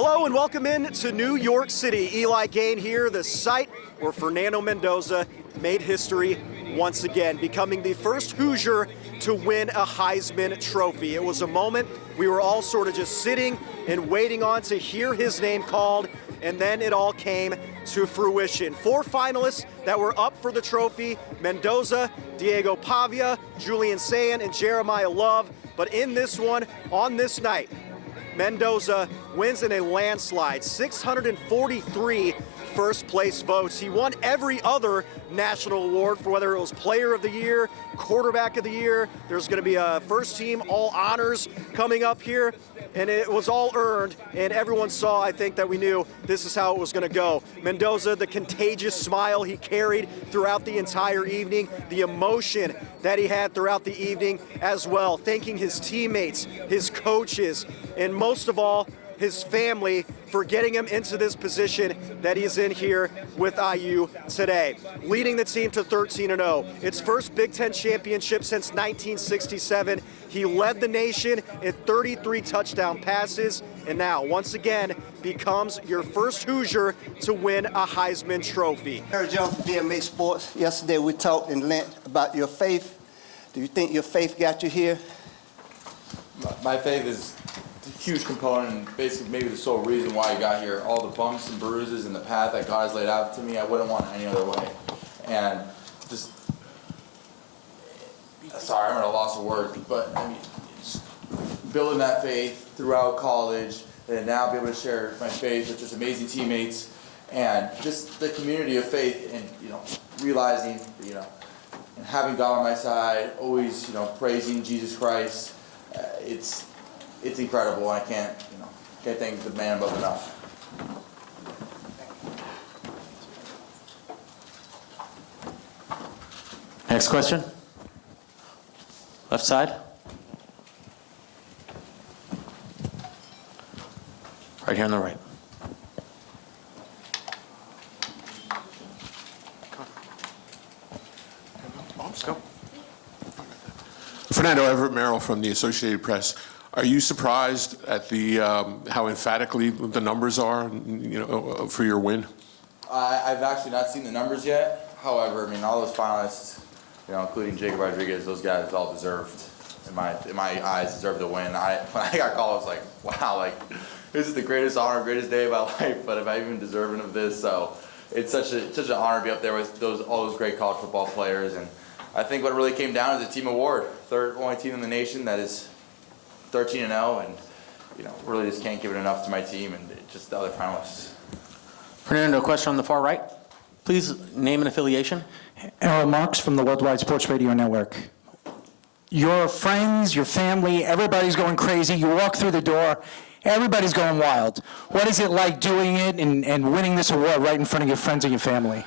Hello and welcome in to New York City. Eli Gehn here, the site where Fernando Mendoza made history once again, becoming the first Hoosier to win a Heisman Trophy. It was a moment we were all sort of just sitting and waiting on to hear his name called, and then it all came to fruition. 4 finalists that were up for the trophy: Mendoza, Diego Pavia, Julian Sayin, and Jeremiah Love. But in this one, on this night, Mendoza wins in a landslide, 643 first place votes. He won every other national award, for whether it was Player of the Year, Quarterback of the Year. There's going to be a first team all honors coming up here, and it was all earned, and everyone saw, I think, that we knew this is how it was going to go. Mendoza, the contagious smile he carried throughout the entire evening, the emotion that he had throughout the evening as well, thanking his teammates, his coaches, and most of all, his family for getting him into this position that he's in here with IU today. Leading the team to 13-0. Its first Big Ten championship since 1967. He led the nation in 33 touchdown passes, and now, once again, becomes your first Hoosier to win a Heisman Trophy. Eric Jones from BMA Sports. Yesterday we talked in length about your faith. Do you think your faith got you here? My faith is a huge component, and basically maybe the sole reason why I got here. All the bumps and bruises and the path that God has laid out to me, I wouldn't want it any other way. And just, sorry, I'm at a loss of words, but I mean, building that faith throughout college, and now be able to share my faith with just amazing teammates, and just the community of faith, and realizing, and having God on my side, always, praising Jesus Christ. It's incredible. I can't thank the man above enough. Next question. Left side. Right here on the right. Let's go. Fernando, Everett Merrill from the Associated Press. Are you surprised at the how emphatically the numbers are, for your win? I've actually not seen the numbers yet. However, I mean, all those finalists, including Jacob Rodriguez, those guys all deserved, in my eyes, deserved to win. When I got called, I was like, wow, this is the greatest honor, greatest day of my life. But am I even deserving of this? So it's such an honor to be up there with all those great college football players. And I think what it really came down is a team award. Third only team in the nation that is 13-0, and really just can't give it enough to my team and just the other finalists. Fernando, question on the far right. Please name and affiliation. Errol Marks from the Worldwide Sports Radio Network. Your friends, your family, everybody's going crazy. You walk through the door, everybody's going wild. What is it like doing it and winning this award right in front of your friends and your family?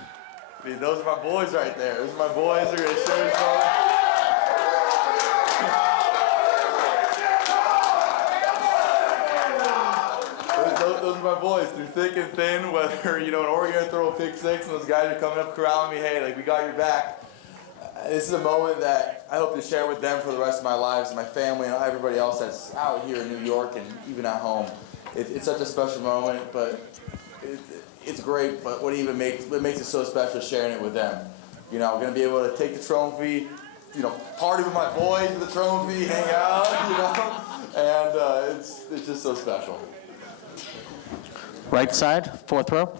I mean, those are my boys right there. Those are my boys. They're going to share this moment. Those are my boys, through thick and thin, whether, in Oregon throw a pick six and those guys are coming up corralling me, hey, we got your back. This is a moment that I hope to share with them for the rest of my lives, and my family and everybody else that's out here in New York and even at home. It's such a special moment, but it's great, but what makes it so special is sharing it with them. We're going to be able to take the trophy, party with my boys with the trophy, hang out, and it's just so special. Right side, fourth row.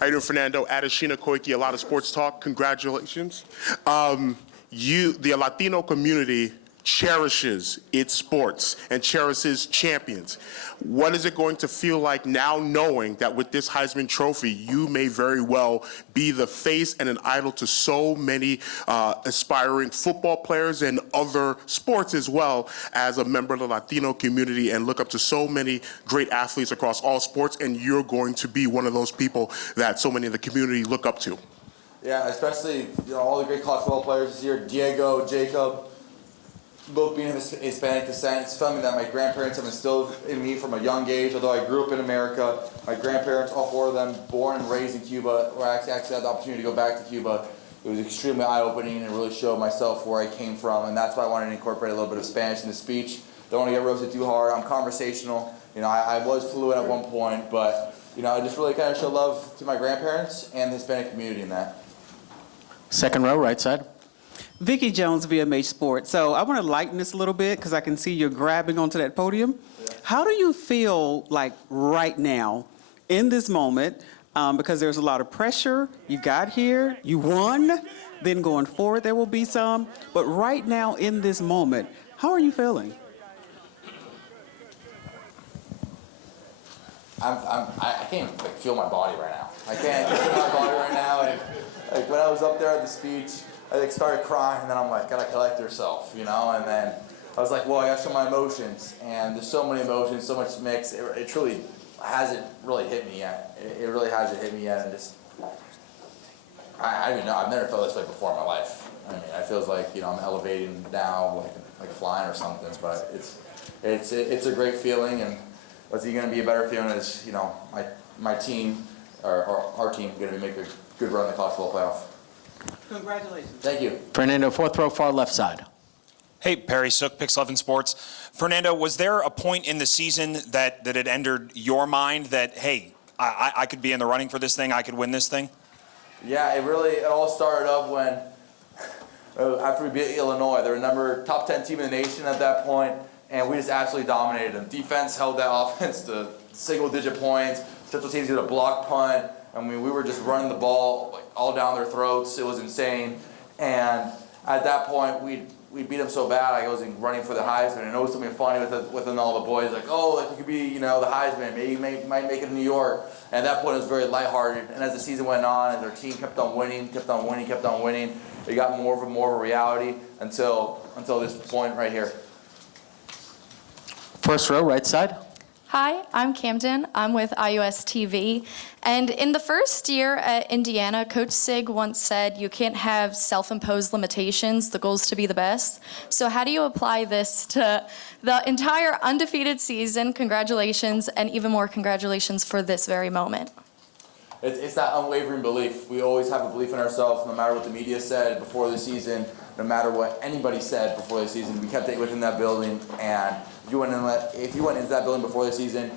How you doing, Fernando? Adeshina Koiki, a lot of sports talk. Congratulations. The Latino community cherishes its sports and cherishes champions. What is it going to feel like now, knowing that with this Heisman Trophy, you may very well be the face and an idol to so many aspiring football players and other sports, as well as a member of the Latino community, and look up to so many great athletes across all sports, and you're going to be one of those people that so many in the community look up to? Yeah, especially all the great college football players this year, Diego, Jacob, both being of Hispanic descent. It's something that my grandparents have instilled in me from a young age. Although I grew up in America, my grandparents, all 4 of them, born and raised in Cuba, where I actually had the opportunity to go back to Cuba. It was extremely eye-opening and really showed myself where I came from, and that's why I wanted to incorporate a little bit of Spanish in the speech. Don't want to get roasted too hard. I'm conversational. You know, I was fluent at one point, but, you know, I just really kind of show love to my grandparents and the Hispanic community in that. Second row, right side. Vicki Jones, VMH Sports. So I want to lighten this a little bit because I can see you're grabbing onto that podium. Yeah. How do you feel like right now in this moment? Because there's a lot of pressure. You got here, you won. Then going forward, there will be some. But right now in this moment, how are you feeling? I can't even feel my body right now. I can't feel my body right now. And like when I was up there at the speech, I started crying, and then I'm like, gotta collect yourself, you know. And then I was like, well, I gotta show my emotions, and there's so many emotions, so much mix. It truly hasn't really hit me yet. It really hasn't hit me yet, and just I don't even know. I've never felt this way before in my life. I mean, it feels like, you know, I'm elevating now, like flying or something. But it's a great feeling, and what's going to be a better feeling is, you know, my team, or our team, going to make a good run in the college football playoff. Congratulations. Thank you. Fernando, fourth row, far left side. Hey, Perry Sook, Pix 11 Sports. Fernando, was there a point in the season that had entered your mind that, hey, I could be in the running for this thing, I could win this thing? Yeah, it all started up when, after we beat Illinois, they were top 10 team in the nation at that point, and we just absolutely dominated them. Defense held that offense to single-digit points. Special teams did a block punt. I mean, we were just running the ball like all down their throats. It was insane. And at that point, we beat them so bad, I was running for the Heisman, and it was something funny within all the boys, like, oh, like you could be, you know, the Heisman, maybe you might make it in New York. And at that point, it was very lighthearted. And as the season went on, and their team kept on winning, it got more of a reality until this point right here. First row, right side. Hi, I'm Camden. I'm with IUS TV. And in the first year at Indiana, Coach Sig once said you can't have self-imposed limitations. The goal is to be the best. So how do you apply this to the entire undefeated season? Congratulations, and even more congratulations for this very moment. It's that unwavering belief. We always have a belief in ourselves, no matter what the media said before the season, no matter what anybody said before the season. We kept it within that building, and if you went into that building before the season,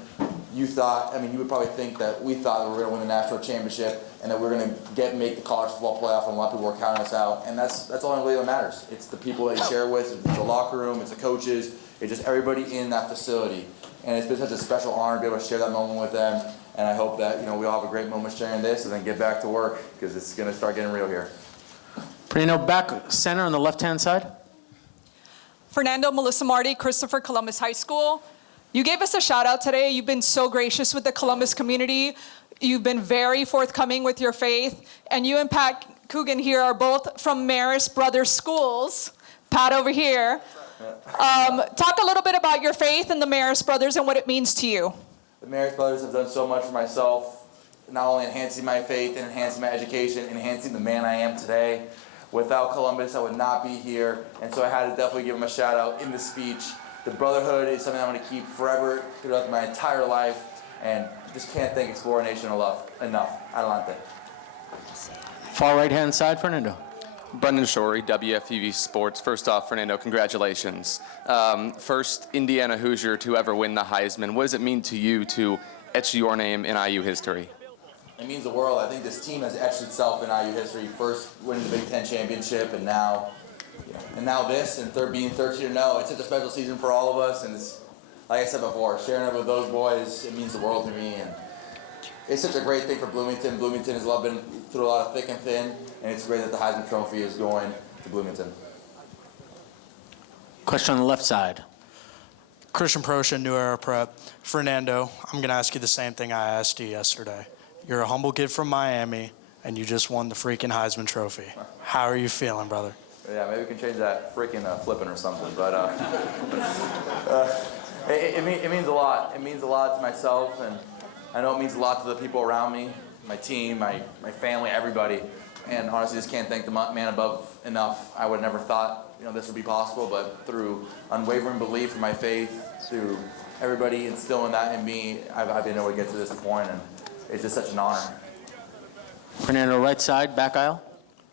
you would probably think that we thought that we were going to win the national championship and that we were going to make the college football playoff, and a lot of people were counting us out. And that's all really that matters. It's the people that you share with, it's the locker room, it's the coaches, it's just everybody in that facility. And it's been such a special honor to be able to share that moment with them. And I hope that, you know, we all have a great moment sharing this and then get back to work, because it's going to start getting real here. Fernando, back center on the left-hand side. Fernando, Melissa Marty, Christopher Columbus High School. You gave us a shout out today. You've been so gracious with the Columbus community. You've been very forthcoming with your faith. And you and Pat Coogan here are both from Marist Brothers Schools. Pat over here. Talk a little bit about your faith in the Marist Brothers and what it means to you. The Marist Brothers have done so much for myself, not only enhancing my faith and enhancing my education, enhancing the man I am today. Without Columbus, I would not be here, and so I had to definitely give him a shout out in the speech. The brotherhood is something I'm going to keep forever throughout my entire life, and just can't thank Explorer Nation enough. Adelante. Far right-hand side, Fernando. Brendan Shorey, WFTV Sports. First off, Fernando, congratulations. First Indiana Hoosier to ever win the Heisman. What does it mean to you to etch your name in IU history? It means the world. I think this team has etched itself in IU history. First winning the Big Ten championship, and now, this, and being 13-0. It's such a special season for all of us, and it's, like I said before, sharing it with those boys, it means the world to me. And it's such a great thing for Bloomington. Bloomington has been through a lot of thick and thin, and it's great that the Heisman Trophy is going to Bloomington. Question on the left side. Christian Proscia, New Era Prep. Fernando, I'm going to ask you the same thing I asked you yesterday. You're a humble kid from Miami, and you just won the freaking Heisman Trophy. How are you feeling, brother? Yeah, maybe we can change that freaking flipping or something. But it means a lot. It means a lot to myself, and I know it means a lot to the people around me, my team, my family, everybody. And honestly, just can't thank the man above enough. I would have never thought this would be possible, but through unwavering belief in my faith, through everybody instilling that in me, I've been able to get to this point, and it's just such an honor. Fernando, right side, back aisle.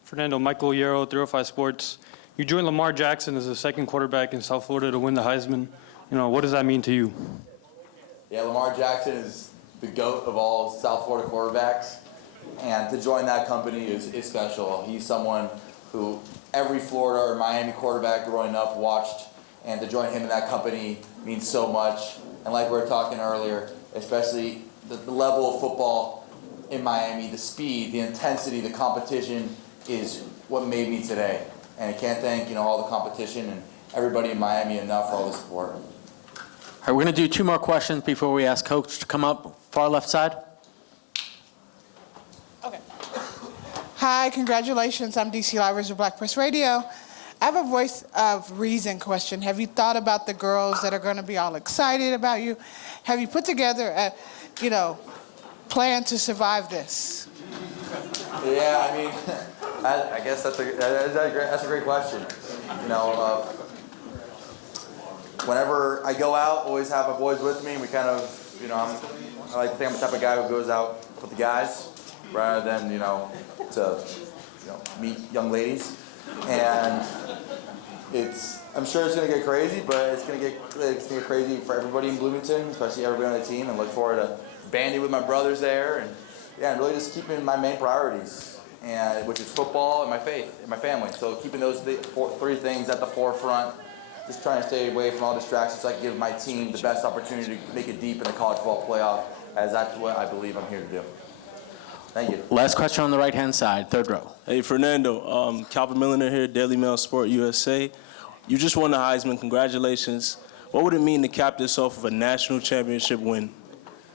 Fernando, Michael Yarrow, 305 Sports. You joined Lamar Jackson as the second quarterback in South Florida to win the Heisman. What does that mean to you? Yeah, Lamar Jackson is the GOAT of all South Florida quarterbacks, and to join that company is special. He's someone who every Florida or Miami quarterback growing up watched, and to join him in that company means so much. And like we were talking earlier, especially the level of football in Miami, the speed, the intensity, the competition is what made me today. And I can't thank all the competition and everybody in Miami enough for all the support. All right, we're going to do 2 more questions before we ask Coach to come up. Far left side. Okay. Hi, congratulations. I'm DC Livers of Black Press Radio. I have a voice of reason question. Have you thought about the girls that are going to be all excited about you? Have you put together a, plan to survive this? Yeah, I mean, I guess that's a great question. Whenever I go out, always have my boys with me, and we kind of, I like to think I'm the type of guy who goes out with the guys rather than, to meet young ladies. And I'm sure it's gonna get crazy, but it's gonna get crazy for everybody in Bloomington, especially everybody on the team, and look forward to banding with my brothers there, and really just keeping my main priorities, which is football and my faith and my family. So keeping those 3 things at the forefront, just trying to stay away from all distractions so I can give my team the best opportunity to make it deep in the college football playoff, as that's what I believe I'm here to do. Thank you. Last question on the right-hand side, 3rd row. Hey, Fernando. Calvin Milliner here, Daily Mail Sport USA. You just won the Heisman. Congratulations. What would it mean to cap this off of a national championship win?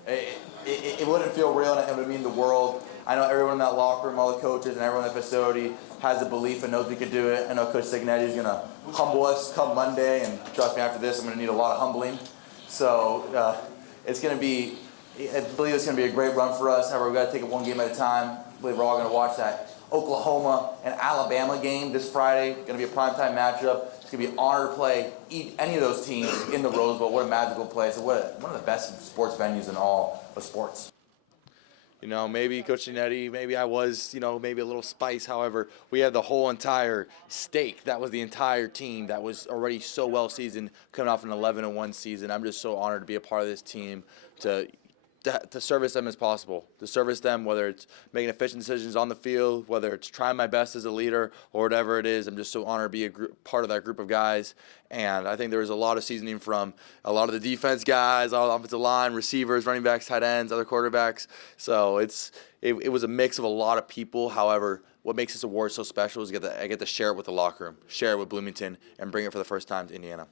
It wouldn't feel real, and it would mean the world. I know everyone in that locker room, all the coaches, and everyone in the facility has a belief and knows we could do it. I know Coach Signetti is going to humble us come Monday, and trust me, after this, I'm going to need a lot of humbling. So it's going to be, I believe it's going to be a great run for us. However, we've got to take it one game at a time. I believe we're all going to watch that Oklahoma and Alabama game this Friday. Going to be a primetime matchup. It's going to be an honor to play any of those teams in the Rose Bowl. What a magical place. One of the best sports venues in all of sports. Maybe Coach Signetti, maybe I was, maybe a little spice. However, we had the whole entire stake. That was the entire team that was already so well seasoned, coming off an 11-1 season. I'm just so honored to be a part of this team, to service them as possible, to service them, whether it's making efficient decisions on the field, whether it's trying my best as a leader or whatever it is. I'm just so honored to be a part of that group of guys. And I think there was a lot of seasoning from a lot of the defense guys, all the offensive line, receivers, running backs, tight ends, other quarterbacks. So it was a mix of a lot of people. However, what makes this award so special is I get to share it with the locker room, share it with Bloomington, and bring it for the first time to Indiana.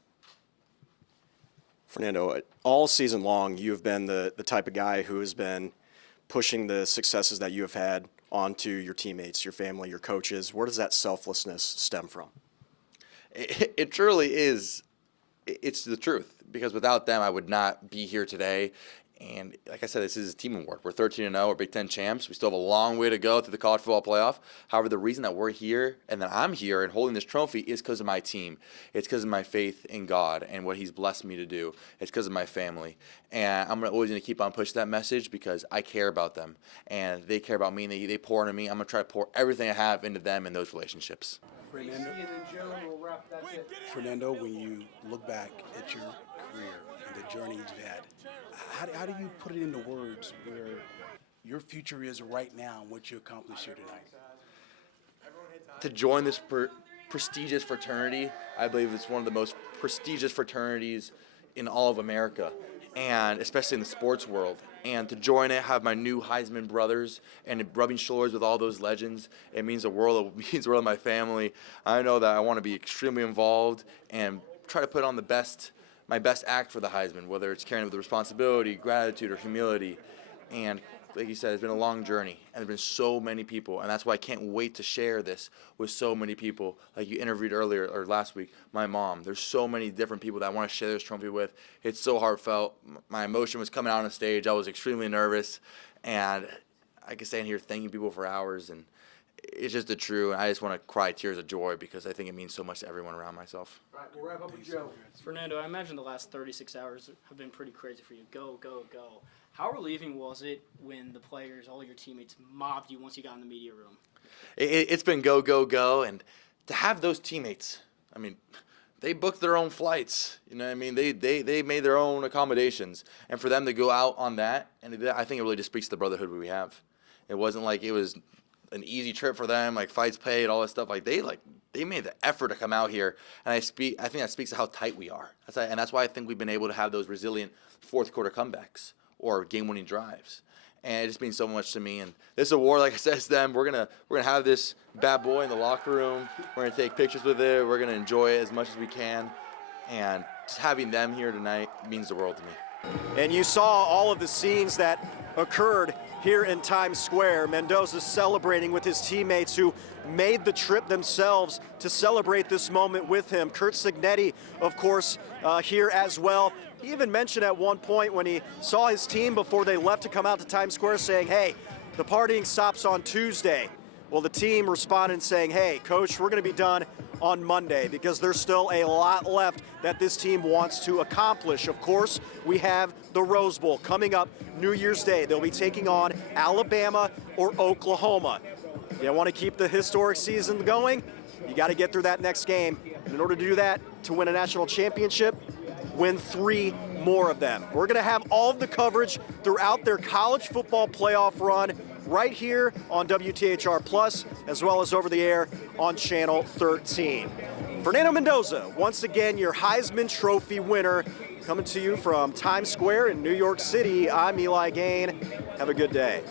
Fernando, all season long, you've been the type of guy who has been pushing the successes that you have had onto your teammates, your family, your coaches. Where does that selflessness stem from? It truly is. It's the truth, because without them, I would not be here today. And like I said, this is a team award. We're 13-0. We're Big Ten champs. We still have a long way to go through the college football playoff. However, the reason that we're here and that I'm here and holding this trophy is because of my team. It's because of my faith in God and what He's blessed me to do. It's because of my family. And I'm always going to keep on pushing that message because I care about them. And they care about me, and they pour into me. I'm going to try to pour everything I have into them in those relationships. Fernando, when you look back at your career and the journey you've had, how do you put it into words where your future is right now and what you accomplished here tonight? To join this prestigious fraternity, I believe it's one of the most prestigious fraternities in all of America, and especially in the sports world. And to join it, have my new Heisman brothers, and rubbing shoulders with all those legends, it means the world to my family. I know that I want to be extremely involved and try to put on my best act for the Heisman, whether it's carrying with the responsibility, gratitude, or humility. And like you said, it's been a long journey, and there's been so many people, and that's why I can't wait to share this with so many people. Like you interviewed earlier or last week, my mom. There's so many different people that I want to share this trophy with. It's so heartfelt. My emotion was coming out on the stage. I was extremely nervous, and I could stand here thanking people for hours, and it's just the truth. I just want to cry tears of joy because I think it means so much to everyone around myself. Right, we'll wrap up with Joe. Fernando, I imagine the last 36 hours have been pretty crazy for you. Go, go, go. How relieving was it when the players, all your teammates, mobbed you once you got in the media room? It's been go, go, go, and to have those teammates, I mean, they booked their own flights. You know what I mean? They made their own accommodations. And for them to go out on that, and I think it really just speaks to the brotherhood we have. It wasn't like it was an easy trip for them, like fights paid, all that stuff. They made the effort to come out here. And I think that speaks to how tight we are. That's why I think we've been able to have those resilient fourth quarter comebacks or game-winning drives. And it just means so much to me. And this award, like I said to them, we're gonna have this bad boy in the locker room. We're gonna take pictures with it. We're gonna enjoy it as much as we can. And just having them here tonight means the world to me. And you saw all of the scenes that occurred here in Times Square. Mendoza celebrating with his teammates who made the trip themselves to celebrate this moment with him. Curt Cignetti, of course, here as well. He even mentioned at one point when he saw his team before they left to come out to Times Square saying, hey, the partying stops on Tuesday. Well, the team responded saying, hey, coach, we're going to be done on Monday because there's still a lot left that this team wants to accomplish. Of course, we have the Rose Bowl coming up New Year's Day. They'll be taking on Alabama or Oklahoma. If you want to keep the historic season going, you got to get through that next game. And in order to do that, to win a national championship, win 3 more of them. We're going to have all of the coverage throughout their college football playoff run right here on WTHR Plus, as well as over the air on Channel 13. Fernando Mendoza, once again, your Heisman Trophy winner, coming to you from Times Square in New York City. I'm Eli Gehn. Have a good day.